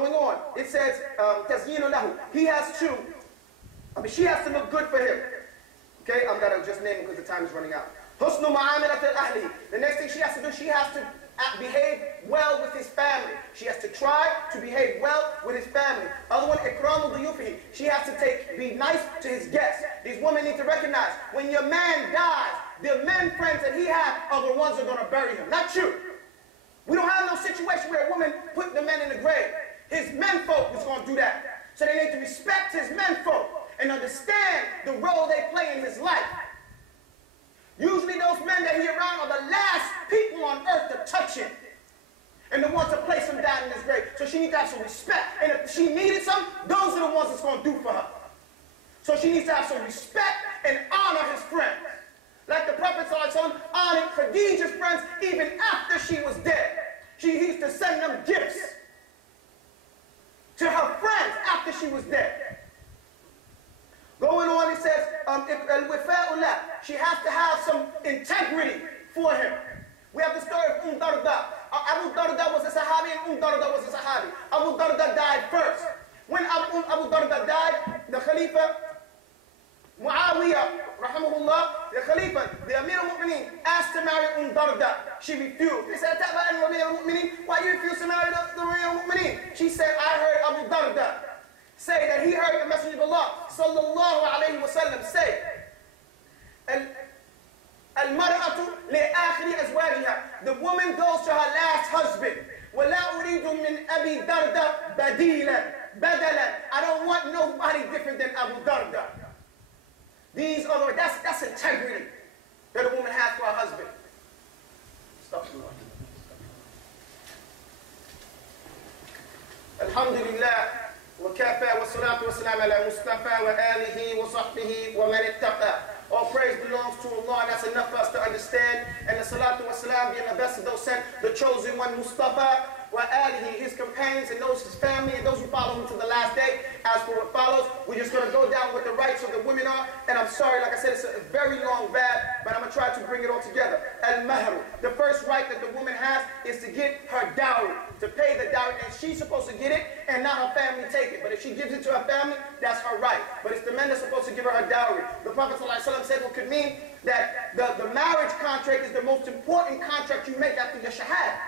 Going on, it says, تَزْيِينُ لَهُ. He has to, she has to look good for him. Okay, I'm going to just name it because the time is running out. حُسْنُ مُعَامِلَةِ الْأَهْلِ. The next thing she has to do, she has to behave well with his family. She has to try to behave well with his family. Other one, إِكْرَامُ ضُيُوفِهِ. She has to be nice to his guests. These women need to recognize, when your man dies, the men friends that he has are the ones that are going to bury him, not you. We don't have no situation where a woman put the men in the grave. His menfolk is going to do that. So they need to respect his menfolk and understand the role they play in his life. Usually those men that he around are the last people on earth to touch him and the ones to place him down in his grave. So she needs to have some respect. And if she needed some, those are the ones that's going to do for her. So she needs to have some respect and honor his friends. Like the Prophet ﷺ honored Khadijah's friends even after she was dead. He used to send them gifts to her friends after she was dead. Going on, it says, she has to have some integrity for him. We have the story of Darda. Abu Darda was a Sahabi and Darda was a Sahabi. Abu Darda died first. When Abu Darda died, the Khalifa, Muawiyah, rahimahullah, the Khalifa, the Amir al-Mu'mineen, asked to marry Darda. She refused. He said, why you refuse to marry the Amir al-Mu'mineen? She said, I heard Abu Darda say that he heard the Messenger of Allah sallallahu alayhi wa sallam say, Al-mar'atu li-akhiri azwajiha. The woman goes to her last husband. وَلَا أُرِيدُ مِنْ أَبِي دَرْدَ بَدَلًا. I don't want nobody different than Abu Darda. These are that's integrity that a woman has for her husband. Alhamdulillah. وكافى والصلاة والسلام على مصطفى وآله وصحبه ومن اتقى. All praise belongs to Allah, and that's enough for us to understand. And the salatu wa salam being the best of those sent, the chosen one, Mustafa, wa alihi, his companions, and those his family, and those who follow him to the last day. As for what follows, we're just going to go down what the rights of the women are. And I'm sorry, like I said, it's a very long bab, but I'm going to try to bring it all together. Al-mahru. The first right that the woman has is to get her dowry, to pay the dowry, and she's supposed to get it, and not her family take it. But if she gives it to her family, that's her right. But it's the men that's supposed to give her dowry. The Prophet ﷺ said what could mean that the marriage contract is the most important contract you make after your shahada.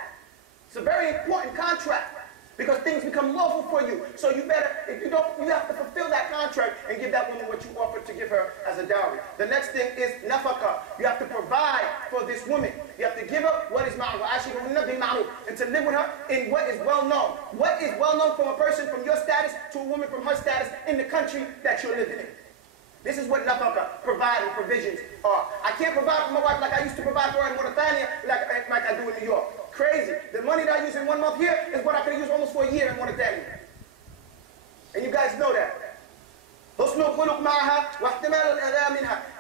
It's a very important contract because things become lawful for you. So you better, if you don't, you have to fulfill that contract and give that woman what you offered to give her as a dowry. The next thing is nafaqah. You have to provide for this woman. You have to give her what is ma'ruf, and to live with her in what is well known. What is well known from a person from your status to a woman from her status in the country that you're living in. This is what nafaqah, providing provisions are. I can't provide for my wife like I used to provide for her in Mauritania, like I do in New York. Crazy. The money that I use in 1 month here is what I could use almost for a year in Mauritania. And you guys know that.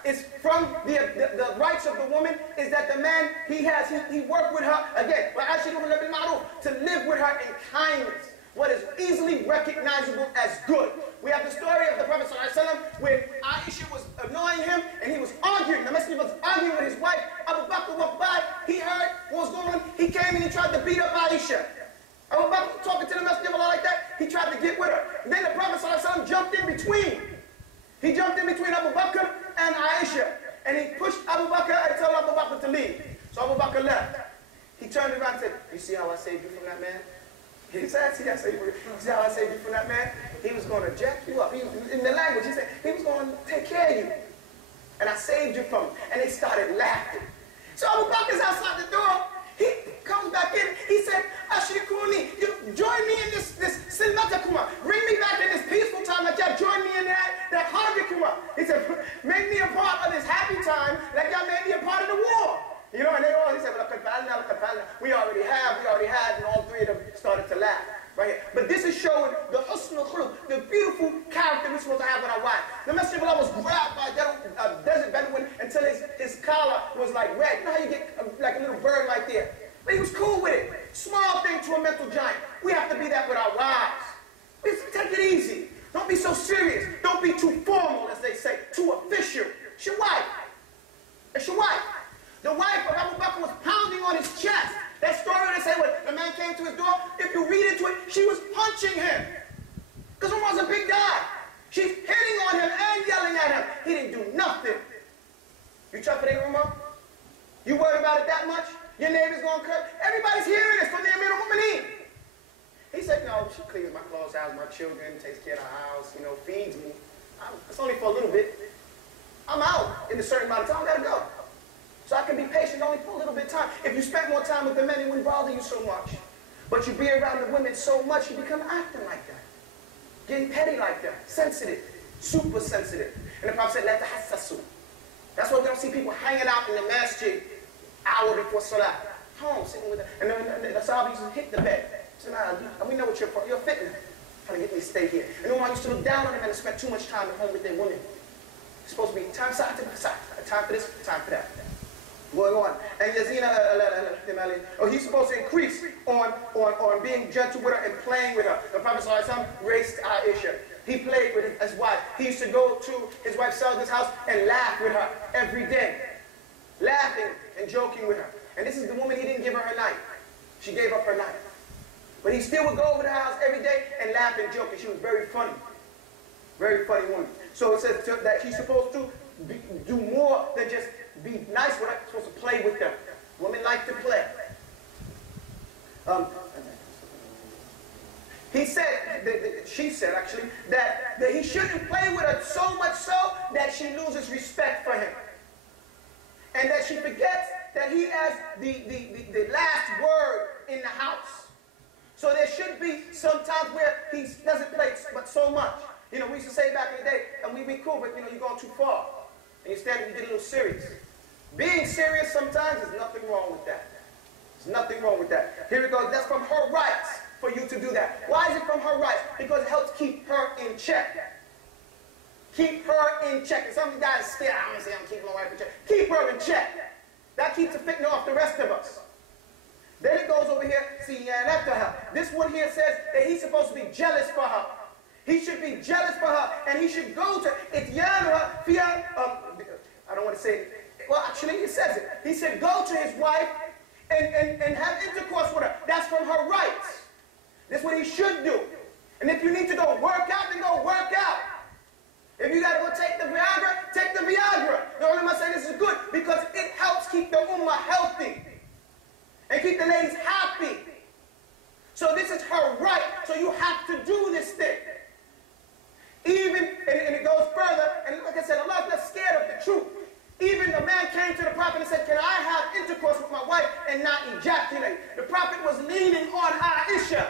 It's from the rights of the woman is that the man, he worked with her, again, to live with her in kindness. What is easily recognizable as good. We have the story of the Prophet ﷺ when Aisha was annoying him and he was arguing. The Messenger was arguing with his wife. Abu Bakr walked by. He heard what was going on. He came and he tried to beat up Aisha. Abu Bakr talking to the Messenger of Allah like that. He tried to get with her. And then the Prophet ﷺ jumped in between. He jumped in between Abu Bakr and Aisha. And he pushed Abu Bakr and told Abu Bakr to leave. So Abu Bakr left. He turned around and said, you see how I saved you from that man? He said, see how I saved you from that man? He was going to jack you up. In the language, he said, he was going to take care of you. And I saved you from him. And they started laughing. So Abu Bakr's outside the door. He comes back in. He said, Ashrikuni, you join me in this silmatakuma. Bring me back in this peaceful time like y'all join me in that harvikuma. He said, make me a part of this happy time like y'all made me a part of the war. You know, and they all, he said, we already had, and all three of them started to laugh. Right here. But this is showing the husnul khuluq, the beautiful character we're supposed to have with our wife. The Messenger of Allah was grabbed by a desert Bedouin until his collar was like red. You know how you get like a little bird right there? But he was cool with it. Small thing to a mental giant. We have to be that with our wives. We have to take it easy. Don't be so serious. Don't be too formal, as they say, too official. It's your wife. It's your wife. The wife of Abu Bakr was pounding on his chest. That story they say when the man came to his door, if you read into it, she was punching him. Because Umar's a big guy. She's hitting on him and yelling at him. He didn't do nothing. You chuffing Umar? You worried about it that much? Your neighbor's going to curse? Everybody's hearing this from the Amir al-Mu'mineen. He said, no, she cleans my clothes, has my children, takes care of the house, you know, feeds me. It's only for a little bit. I'm out in a certain amount of time. I got to go. So I can be patient only for a little bit of time. If you spent more time with the men, it wouldn't bother you so much. But you be around the women so much, you become acting like that. Getting petty like that. Sensitive. Super sensitive. And the Prophet said, "La tahassasu." That's why we don't see people hanging out in the masjid hour before salah. Home, sitting with them. And then the Sahaba used to hit the bed. So now, we know what you're fitting. Trying to get me to stay here. And Umar used to look down on them and spend too much time at home with their women. It's supposed to be time for this, time for that. Going on. And Yazina, he's supposed to increase on being gentle with her and playing with her. The Prophet ﷺ raced Aisha. He played with his wife. He used to go to his wife Sauda's house and laugh with her every day. Laughing and joking with her. And this is the woman he didn't give her her knife. She gave up her knife. But he still would go over to her house every day and laugh and joke. And she was very funny. Very funny woman. So it says that she's supposed to do more than just be nice with her. She's supposed to play with them. Women like to play. She said actually, that he shouldn't play with her so much so that she loses respect for him. And that she forgets that he has the last word in the house. So there should be some times where he doesn't play but so much. You know, we used to say back in the day, and we'd be cool, but you know, you're going too far. And you stand and you get a little serious. Being serious sometimes, there's nothing wrong with that. There's nothing wrong with that. Here we go. That's from her rights for you to do that. Why is it from her rights? Because it helps keep her in check. Keep her in check. And some of you guys are scared. I'm going to say I'm keeping my wife in check. Keep her in check. That keeps the fitna off the rest of us. Then it goes over here, see, this one here says that he's supposed to be jealous for her. He should be jealous for her, and he should go to Ityanuha fiya. I don't want to say it. Well, actually, it says it. He said, go to his wife and have intercourse with her. That's from her rights. That's what he should do. And if you need to go work out, then go work out. If you got to go take the Viagra, take the Viagra. The ulama say this is good because it helps keep the ummah healthy and keep the ladies happy. So this is her right. So you have to do this thing. Even, and it goes further, and like I said, Allah's not scared of the truth. Even the man came to the Prophet and said, can I have intercourse with my wife and not ejaculate? The Prophet was leaning on Aisha.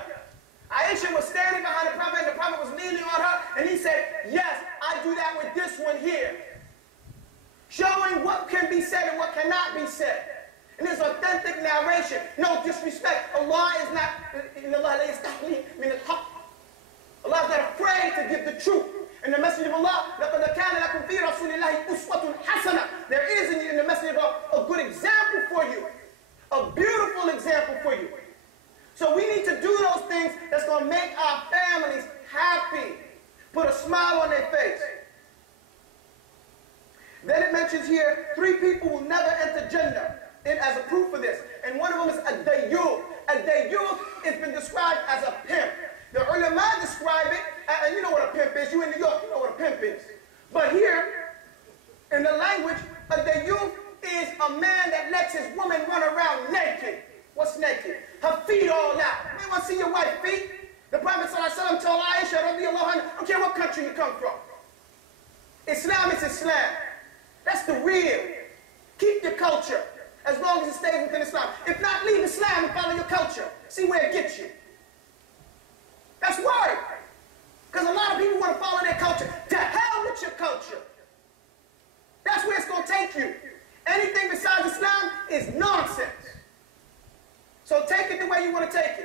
Aisha was standing behind the Prophet, and the Prophet was leaning on her, and he said, yes, I do that with this one here. Showing what can be said and what cannot be said. And there's authentic narration. No disrespect. Allah is not, Allah is not afraid to give the truth. And the message of Allah, there is in the message of Allah a good example for you. A beautiful example for you. So we need to do those things that's going to make our families happy. Put a smile on their face. Then it mentions here, 3 people will never enter Jannah. And as a proof of this. And one of them is a-dayyuth. A-dayyuth has been described as a pimp. The ulama describe it, and you know what a pimp is. You in New York, you know what a pimp is. But here, in the language, a-dayyuth is a man that lets his woman run around naked. What's naked? Her feet all out. You want to see your wife's feet? The Prophet ﷺ told Aisha, I don't care what country you come from. Islam is Islam. That's the real. Keep your culture. As long as it stays within Islam. If not, leave Islam and follow your culture. See where it gets you. That's word. Because a lot of people want to follow their culture. To hell with your culture. That's where it's going to take you. Anything besides Islam is nonsense. So take it the way you want to take it.